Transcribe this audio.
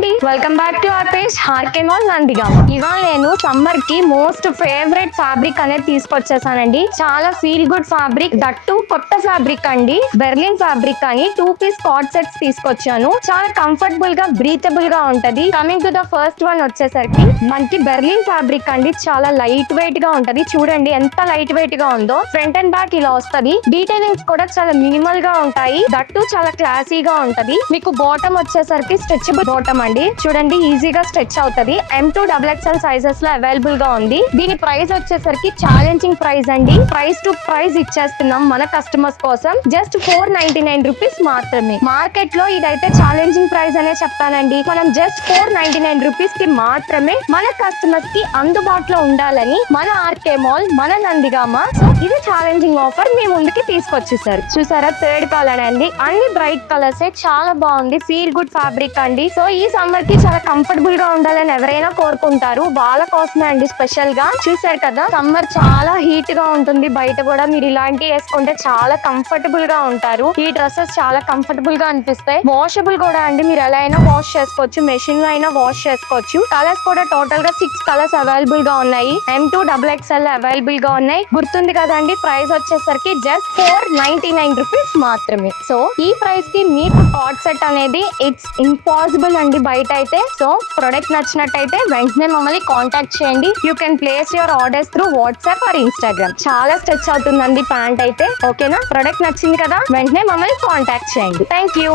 అండి, welcome back to our page RK mall Nandigama. ఇవాళ నేను సమ్మర్ కి మోస్ట్ ఫేవరెట్ ఫ్యాబ్రిక్ అనేది తీసుకొచ్చేసానండి. చాలా ఫీల్ గుడ్ ఫ్యాబ్రిక్, దట్టు కొత్త ఫ్యాబ్రిక్ అండి. బెర్లిన్ ఫ్యాబ్రిక్ అని 2 పీస్ కార్డ్ సెట్స్ తీసుకొచ్చాను. చాలా కంఫర్టబుల్ గా, బ్రీతబుల్ గా ఉంటది. Coming to the first one వచ్చేసరికి మనకి బెర్లిన్ ఫ్యాబ్రిక్ అండి. చాలా లైట్ వెయిట్ గా ఉంటది. చూడండి ఎంత లైట్ వెయిట్ గా ఉందో. ఫ్రంట్ అండ్ బ్యాక్ ఇలా వస్తది. డీటెయిలింగ్స్ కూడా చాలా మినిమల్ గా ఉంటాయి. దట్టు చాలా క్లాసీగా ఉంటది. మీకు బాటమ్ వచ్చేసరికి స్ట్రెచబుల్ బాటమ్ అండి. చూడండి ఈజీగా స్ట్రెచ్ అవుతది. M2 XXL సైజెస్ లో అవైలబుల్ గా ఉంది. దీని ప్రైస్ వచ్చేసరికి ఛాలెంజింగ్ ప్రైస్ అండి. ప్రైస్ టు ప్రైస్ ఇచ్చేస్తున్నాం మన కస్టమర్స్ కోసం. జస్ట్ 499 రూపీస్ మాత్రమే. మార్కెట్ లో ఇదైతే ఛాలెంజింగ్ ప్రైస్ అనే చెప్తానండి. మనం జస్ట్ 499 రూపీస్ కి మాత్రమే మన కస్టమర్స్ కి అందుబాటులో ఉండాలని మన ఆర్కే మాల్, మన నందిగామ సో ఇది ఛాలెంజింగ్ ఆఫర్ మీ ముందుకి తీసుకొచ్చేసారు. చూసారా, థర్డ్ కలర్ అండి. అన్ని బ్రైట్ కలర్స్ చాలా బాగుంది. ఫీల్ గుడ్ ఫ్యాబ్రిక్ అండి. సో ఈ సమ్మర్ కి చాలా కంఫర్టబుల్ గా ఉండాలని ఎవరైనా కోరుకుంటారు. వాళ్ళ కోసమే అండి స్పెషల్ గా. చూసారు కదా, సమ్మర్ చాలా హీట్ గా ఉంటుంది. బయట కూడా మీరు ఇలాంటి వేసుకుంటే చాలా కంఫర్టబుల్ గా ఉంటారు. ఈ డ్రెస్సెస్ చాలా కంఫర్టబుల్ గా అనిపిస్తాయి. వాషబుల్ కూడా అండి. మీరు ఎలా అయినా వాష్ చేసుకోవచ్చు, మెషిన్ లో అయినా వాష్ చేసుకోవచ్చు. కలర్స్ కూడా టోటల్ గా 6 కలర్స్ అవైలబుల్ గా ఉన్నాయి. M2 XXL అవైలబుల్ గా ఉన్నాయి. గుర్తుంది కదండి, ప్రైస్ వచ్చేసరికి జస్ట్ 499 రూపీస్ మాత్రమే. సో ఈ ప్రైస్ కి మీకు కార్డ్ సెట్ అనేది ఇట్స్ ఇంపాసిబుల్ అండి బయట అయితే. సో ప్రొడక్ట్ నచ్చినట్టయితే వెంటనే మమ్మల్ని కాంటాక్ట్ చేయండి. You can place your orders through WhatsApp or Instagram. చాలా స్ట్రెచ్ అవుతుందండి ప్యాంట్ అయితే. ఓకేనా, ప్రొడక్ట్ నచ్చింది కదా, వెంటనే మమ్మల్ని కాంటాక్ట్ చేయండి. Thank you.